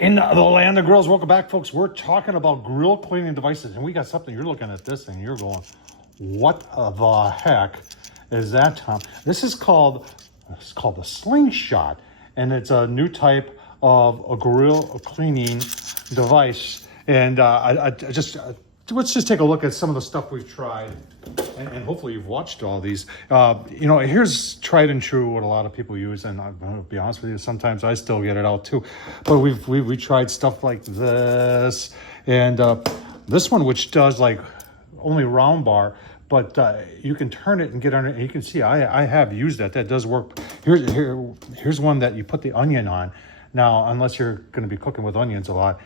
In the land of grills, welcome back, folks. We're talking about grill cleaning devices, and we got something. You're looking at this and you're going, what the heck is that, Tom? This is called, the SlingShot, and it's a new type of a grill cleaning device. And let's just take a look at some of the stuff we've tried, and hopefully you've watched all these. Here's tried and true what a lot of people use, and I'm going to be honest with you, sometimes I still get it out too. But we tried stuff like this, and this one, which does like only round bar, but you can turn it and get under. And you can see I have used that. That does work. Here's one that you put the onion on. Now, unless you're going to be cooking with onions a lot,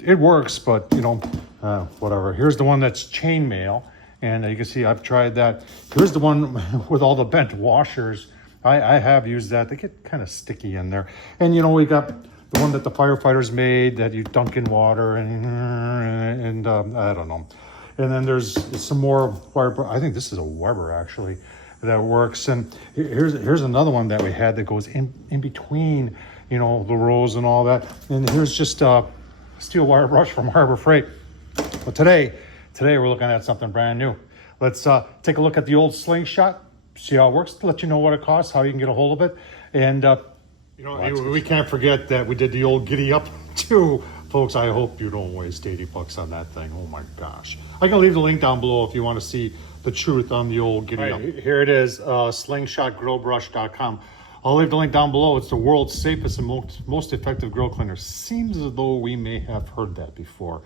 it works, but whatever. Here's the one that's chainmail, and you can see I've tried that. Here's the one with all the bent washers. I have used that. They get kind of sticky in there. And we got the one that the firefighters made that you dunk in water and I don't know. And then there's some more Weber. I think this is a Weber actually that works. And here's another one that we had that goes in between the rows and all that. And here's just steel wire brush from Harbor Freight. But today we're looking at something brand new. Let's take a look at the old SlingShot, see how it works, let you know what it costs, how you can get a hold of it. And we can't forget that we did the old Giddy up too. Folks, I hope you don't waste $80 on that thing. Oh my gosh. I can leave the link down below if you want to see the truth on the old Giddy up. Here it is, slingshotgrillbrush.com. I'll leave the link down below. It's the world's safest and most effective grill cleaner. Seems as though we may have heard that before.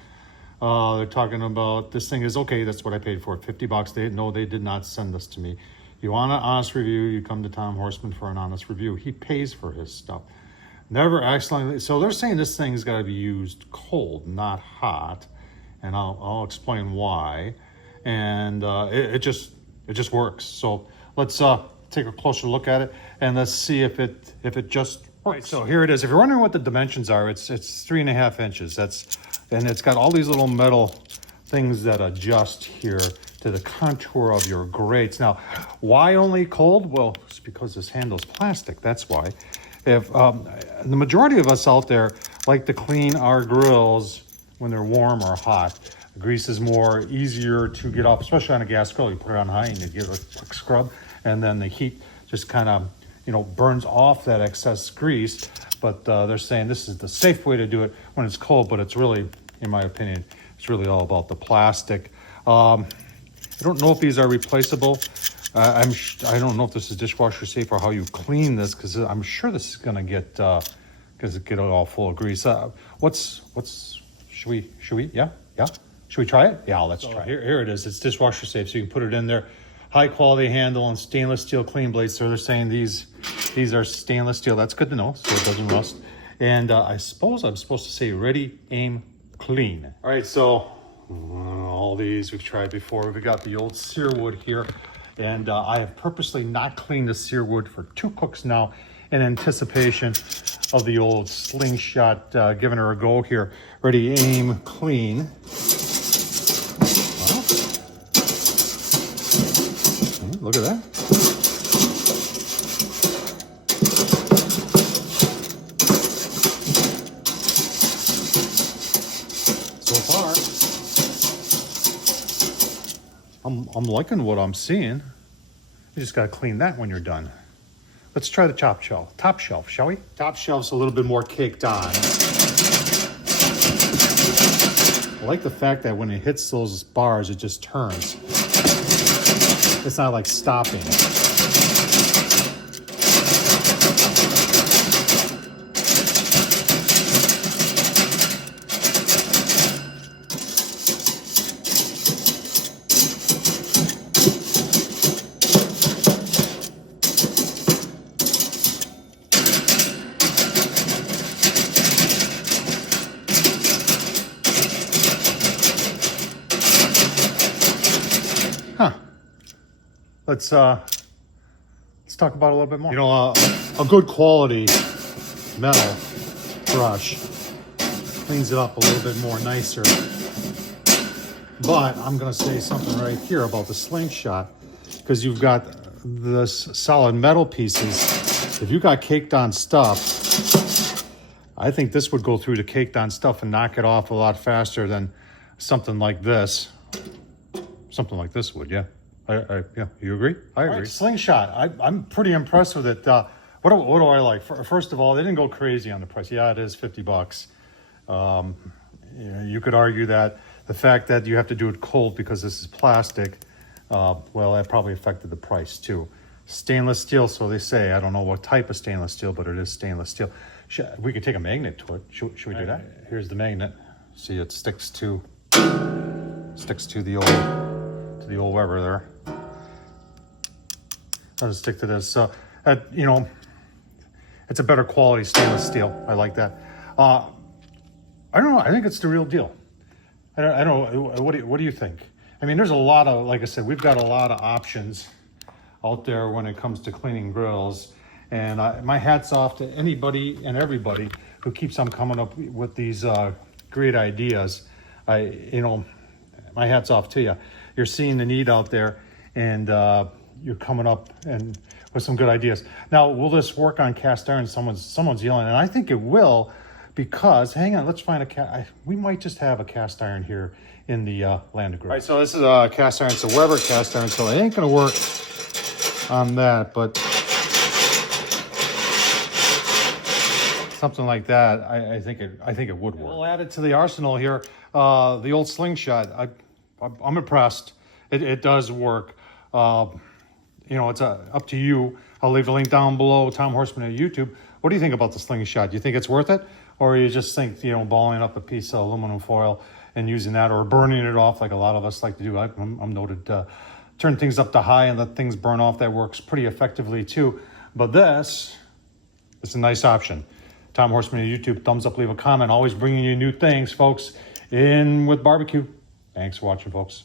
They're talking about this thing is okay. That's what I paid for it, $50. They did not send this to me. You want an honest review, you come to Tom Horsman for an honest review. He pays for his stuff. Never accidentally. So they're saying this thing's got to be used cold, not hot, and I'll explain why. And it just works. So let's take a closer look at it and let's see if it just works. Right, so here it is. If you're wondering what the dimensions are, it's 3.5 inches. And it's got all these little metal things that adjust here to the contour of your grates. Now, why only cold? Well, it's because this handle's plastic. That's why. If the majority of us out there like to clean our grills when they're warm or hot, the grease is easier to get off, especially on a gas grill. You put it on high and you give it a quick scrub, and then the heat just kind of burns off that excess grease. But they're saying this is the safe way to do it when it's cold, but it's really, in my opinion, it's really all about the plastic. I don't know if these are replaceable. I don't know if this is dishwasher safe or how you clean this, because I'm sure this is gonna get it all full of grease. Should we? Yeah. Should we try it? Yeah, let's try it. Here it is. It's dishwasher safe, so you can put it in there. High quality handle and stainless steel clean blades. So they're saying these are stainless steel. That's good to know, so it doesn't rust. And I suppose I'm supposed to say ready, aim, clean. All right, so all these we've tried before. We got the old sear wood here, and I have purposely not cleaned the sear wood for 2 cooks now in anticipation of the old SlingShot, giving her a go here. Ready, aim, clean. Look at that. So far, I'm liking what I'm seeing. You just got to clean that when you're done. Let's try the top shelf, shall we? Top shelf's a little bit more caked on. I like the fact that when it hits those bars, it just turns. It's not like stopping. Let's talk about it a little bit more. A good quality metal brush cleans it up a little bit more nicer. But I'm going to say something right here about the SlingShot, because you've got this solid metal pieces. If you got caked on stuff, I think this would go through the caked on stuff and knock it off a lot faster than something like this. Something like this would, yeah. Yeah, you agree? I agree. Right, SlingShot, I'm pretty impressed with it. What do I like? First of all, they didn't go crazy on the price. Yeah, it is $50. You could argue that the fact that you have to do it cold because this is plastic, well, that probably affected the price too. Stainless steel, so they say. I don't know what type of stainless steel, but it is stainless steel. We could take a magnet to it. Should we do that? Here's the magnet. See, it sticks to the old Weber there. Doesn't stick to this. You know, it's a better quality stainless steel. I like that. I don't know. I think it's the real deal. I don't know. What do you think? I mean, there's a lot of, like I said, we've got a lot of options out there when it comes to cleaning grills. And my hat's off to anybody and everybody who keeps on coming up with these great ideas. You know, my hat's off to you. You're seeing the need out there, and you're coming up and with some good ideas. Now, will this work on cast iron? Someone's yelling, and I think it will, because hang on, let's find we might just have a cast iron here in the Land of Grill. All right, so this is a cast iron. It's a Weber cast iron, so it ain't gonna work on that, but something like that, I think it would work. We'll add it to the arsenal here. The old SlingShot, I'm impressed. It does work. You know, it's up to you. I'll leave the link down below. Tom Horsman at YouTube. What do you think about the SlingShot? Do you think it's worth it, or you just think, you know, balling up a piece of aluminum foil and using that, or burning it off like a lot of us like to do? I'm noted. Turn things up to high and let things burn off. That works pretty effectively too. But this is a nice option. Tom Horsman at YouTube. Thumbs up, leave a comment. Always bringing you new things, folks, in with barbecue. Thanks for watching, folks.